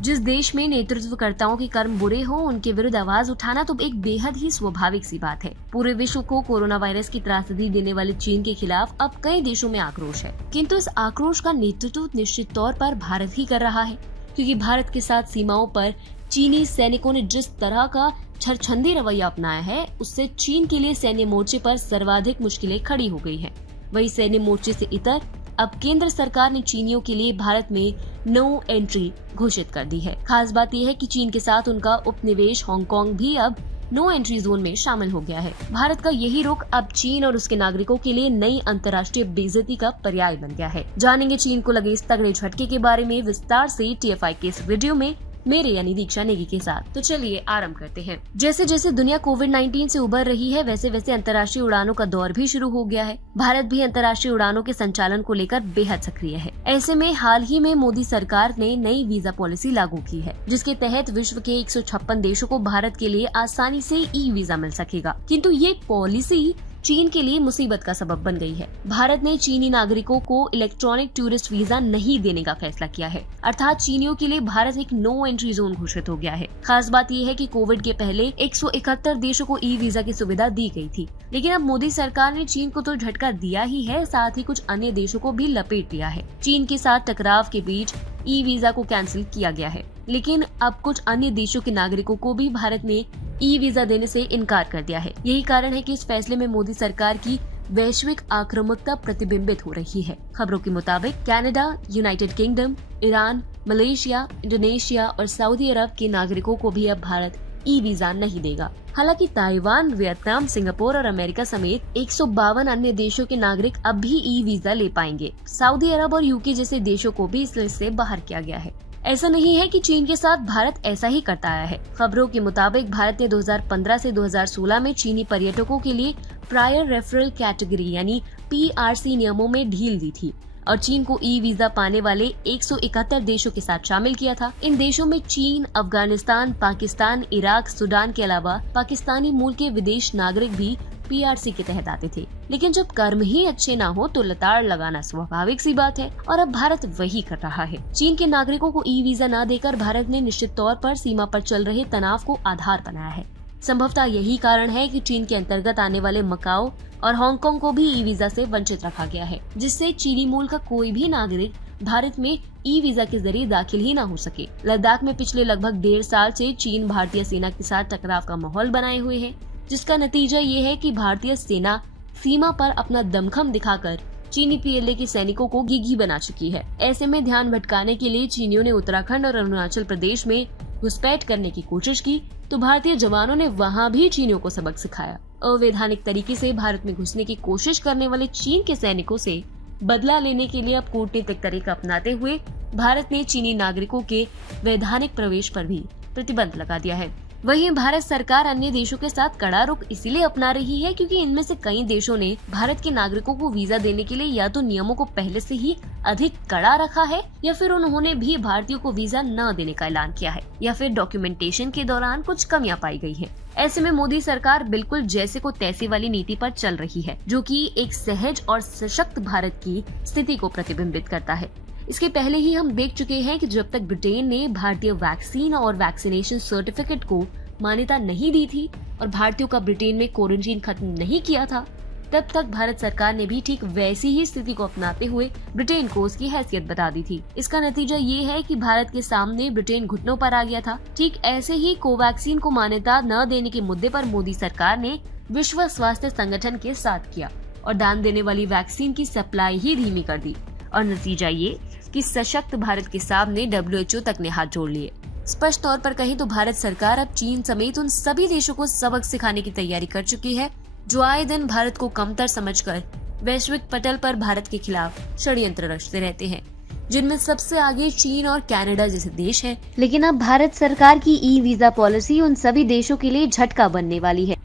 जिस देश में नेतृत्वकर्ताओं के कर्म बुरे हो, उनके विरुद्ध आवाज उठाना तो एक बेहद ही स्वाभाविक सी बात है। पूरे विश्व को कोरोना वायरस की त्रासदी देने वाले चीन के खिलाफ अब कई देशों में आक्रोश है, किंतु इस आक्रोश का नेतृत्व निश्चित तौर पर भारत ही कर रहा है, क्योंकि भारत के साथ सीमाओं पर चीनी सैनिकों ने जिस तरह का छरछंदी रवैया अपनाया है, उससे चीन के लिए सैन्य मोर्चे पर सर्वाधिक मुश्किलें खड़ी हो गई हैं। वही सैन्य मोर्चे से इतर अब केंद्र सरकार ने चीनियों के लिए भारत में नो एंट्री घोषित कर दी है। खास बात यह है कि चीन के साथ उनका उपनिवेश हांगकांग भी अब नो एंट्री जोन में शामिल हो गया है। भारत का यही रुख अब चीन और उसके नागरिकों के लिए नई अंतर्राष्ट्रीय बेइज्जती का पर्याय बन गया है। जानेंगे चीन को लगे इस तगड़े झटके के बारे में विस्तार से TFI के इस वीडियो में मेरे यानी दीक्षा नेगी के साथ। तो चलिए आरंभ करते हैं। जैसे जैसे दुनिया कोविड-19 से उबर रही है, वैसे वैसे अंतर्राष्ट्रीय उड़ानों का दौर भी शुरू हो गया है। भारत भी अंतर्राष्ट्रीय उड़ानों के संचालन को लेकर बेहद सक्रिय है। ऐसे में हाल ही में मोदी सरकार ने नई वीजा पॉलिसी लागू की है, जिसके तहत विश्व के 156 देशों को भारत के लिए आसानी से ई-वीजा मिल सकेगा। किंतु ये पॉलिसी चीन के लिए मुसीबत का सबब बन गई है। भारत ने चीनी नागरिकों को इलेक्ट्रॉनिक टूरिस्ट वीजा नहीं देने का फैसला किया है, अर्थात चीनियों के लिए भारत एक नो एंट्री जोन घोषित हो गया है। खास बात यह है कि कोविड के पहले 171 देशों को ई वीजा की सुविधा दी गई थी, लेकिन अब मोदी सरकार ने चीन को तो झटका दिया ही है, साथ ही कुछ अन्य देशों को भी लपेट लिया है। चीन के साथ टकराव के बीच ई वीजा को कैंसिल किया गया है, लेकिन अब कुछ अन्य देशों के नागरिकों को भी भारत ने ई वीजा देने से इनकार कर दिया है। यही कारण है कि इस फैसले में मोदी सरकार की वैश्विक आक्रामकता प्रतिबिंबित हो रही है। खबरों के मुताबिक Canada, United kingdom, Iran, Malaysia, Indonesia और सऊदी अरब के नागरिकों को भी अब भारत ई वीजा नहीं देगा। हालांकि ताइवान, वियतनाम, सिंगापुर और अमेरिका समेत 152 अन्य देशों के नागरिक अब भी ई वीजा ले पाएंगे। सऊदी अरब और यूके जैसे देशों को भी इस लिस्ट से बाहर किया गया है। ऐसा नहीं है कि चीन के साथ भारत ऐसा ही करता आया है। खबरों के मुताबिक भारत ने 2015 से 2016 में चीनी पर्यटकों के लिए प्रायर रेफरल कैटेगरी यानी PRC नियमों में ढील दी थी और चीन को ई वीजा पाने वाले 171 देशों के साथ शामिल किया था। इन देशों में चीन, अफगानिस्तान, पाकिस्तान, इराक, सूडान के अलावा पाकिस्तानी मूल के विदेश नागरिक भी PRC के तहत आते थे। लेकिन जब कर्म ही अच्छे ना हो तो लताड़ लगाना स्वाभाविक सी बात है, और अब भारत वही कर रहा है। चीन के नागरिकों को ई वीजा न देकर भारत ने निश्चित तौर पर सीमा पर चल रहे तनाव को आधार बनाया है। संभवतः यही कारण है कि चीन के अंतर्गत आने वाले मकाओ और हांगकांग को भी ई वीजा से वंचित रखा गया है, जिससे चीनी मूल का कोई भी नागरिक भारत में ई वीजा के जरिए दाखिल ही ना हो सके। लद्दाख में पिछले लगभग 1.5 साल से चीन भारतीय सेना के साथ टकराव का माहौल बनाए हुए है, जिसका नतीजा ये है कि भारतीय सेना सीमा पर अपना दमखम दिखाकर चीनी PLA के सैनिकों को घिघी बना चुकी है। ऐसे में ध्यान भटकाने के लिए चीनियों ने उत्तराखंड और अरुणाचल प्रदेश में घुसपैठ करने की कोशिश की, तो भारतीय जवानों ने वहां भी चीनियों को सबक सिखाया। अवैधानिक तरीके से भारत में घुसने की कोशिश करने वाले चीन के सैनिकों से बदला लेने के लिए अब कूटनीतिक तरीका अपनाते हुए भारत ने चीनी नागरिकों के वैधानिक प्रवेश पर भी प्रतिबंध लगा दिया है। वहीं भारत सरकार अन्य देशों के साथ कड़ा रुख इसीलिए अपना रही है क्योंकि इनमें से कई देशों ने भारत के नागरिकों को वीजा देने के लिए या तो नियमों को पहले से ही अधिक कड़ा रखा है, या फिर उन्होंने भी भारतीयों को वीजा न देने का ऐलान किया है, या फिर डॉक्यूमेंटेशन के दौरान कुछ कमियां पाई गई हैं। ऐसे में मोदी सरकार बिल्कुल जैसे को तैसे वाली नीति पर चल रही है, जो कि एक सहज और सशक्त भारत की स्थिति को प्रतिबिंबित करता है। इसके पहले ही हम देख चुके हैं कि जब तक ब्रिटेन ने भारतीय वैक्सीन और वैक्सीनेशन सर्टिफिकेट को मान्यता नहीं दी थी और भारतीयों का ब्रिटेन में क्वारंटीन खत्म नहीं किया था, तब तक भारत सरकार ने भी ठीक वैसी ही स्थिति को अपनाते हुए ब्रिटेन को उसकी हैसियत बता दी थी। इसका नतीजा ये है कि भारत के सामने ब्रिटेन घुटनों पर आ गया था। ठीक ऐसे ही कोवैक्सीन को मान्यता न देने के मुद्दे पर मोदी सरकार ने विश्व स्वास्थ्य संगठन के साथ किया और दान देने वाली वैक्सीन की सप्लाई ही धीमी कर दी, और नतीजा ये कि सशक्त भारत के सामने WHO तक ने हाथ जोड़ लिए। स्पष्ट तौर पर कहें तो भारत सरकार अब चीन समेत उन सभी देशों को सबक सिखाने की तैयारी कर चुकी है जो आए दिन भारत को कमतर समझकर वैश्विक पटल पर भारत के खिलाफ षड्यंत्र रचते रहते हैं, जिनमें सबसे आगे चीन और कनाडा जैसे देश हैं। लेकिन अब भारत सरकार की ई वीजा पॉलिसी उन सभी देशों के लिए झटका बनने वाली है।